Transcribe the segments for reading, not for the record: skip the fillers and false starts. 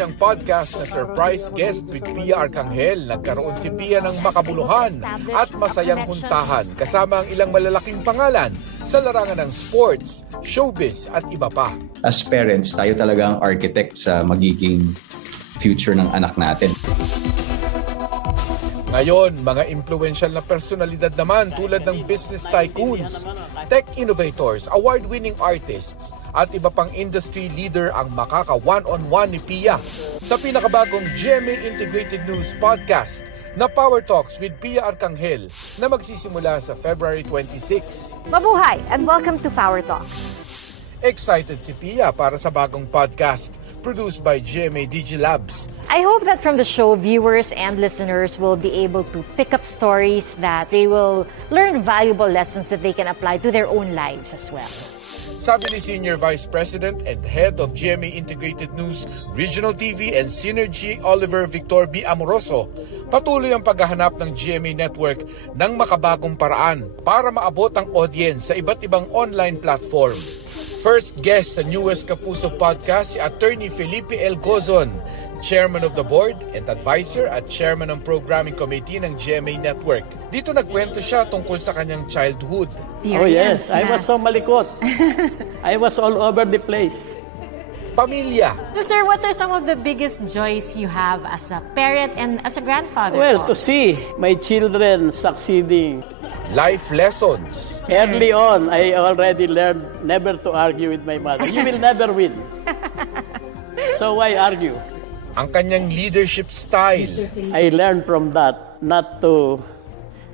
kanyang podcast na Surprise Guest with Pia Arcangel, nagkaroon si Pia ng makabuluhan at masayang huntahan kasama ang ilang malalaking pangalan sa larangan ng sports, showbiz at iba pa. As parents, tayo talaga ang architect sa magiging future ng anak natin. Ngayon, mga influential na personalidad naman tulad ng business tycoons, tech innovators, award-winning artists, at iba pang industry leader ang makaka one-on-one ni Pia sa pinakabagong GMA Integrated News Podcast na Power Talks with Pia Arcangel na magsisimula sa February 26. Mabuhay and welcome to Power Talks. Excited si Pia para sa bagong podcast produced by GMA Digilabs. I hope that from the show, viewers and listeners will be able to pick up stories that they will learn valuable lessons that they can apply to their own lives as well. Sabi ni Senior Vice President and Head of GMA Integrated News, Regional TV and Synergy, Oliver Victor B. Amoroso, patuloy ang paghahanap ng GMA Network ng makabagong paraan para maabot ang audience sa iba't ibang online platform. First guest sa newest Kapuso podcast si Attorney Felipe L. Gozon, Chairman of the Board and Advisor at Chairman ng Programming Committee ng GMA Network. Dito nagkwento siya tungkol sa kanyang childhood. Oh yes, I was so malikot. I was all over the place. Pamilya. So sir, what are some of the biggest joys you have as a parent and as a grandfather? Well, to see my children succeeding. Life lessons. Early on, I already learned never to argue with my mother. You will never win. So why argue? Ang kanyang leadership style. I learned from that not to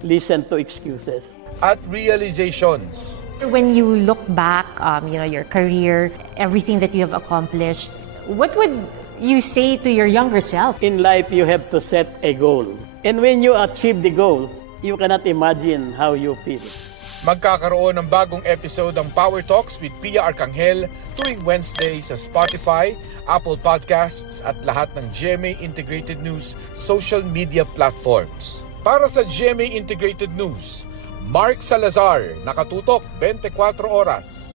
listen to excuses. At realizations. When you look back, your career, everything that you have accomplished, what would you say to your younger self? In life, you have to set a goal. And when you achieve the goal, you cannot imagine how you feel. Magkakaroon ng bagong episode ng Power Talks with Pia Arcangel tuwing Wednesday sa Spotify, Apple Podcasts at lahat ng GMA Integrated News social media platforms. Para sa GMA Integrated News, Mark Salazar, nakatutok 24 oras.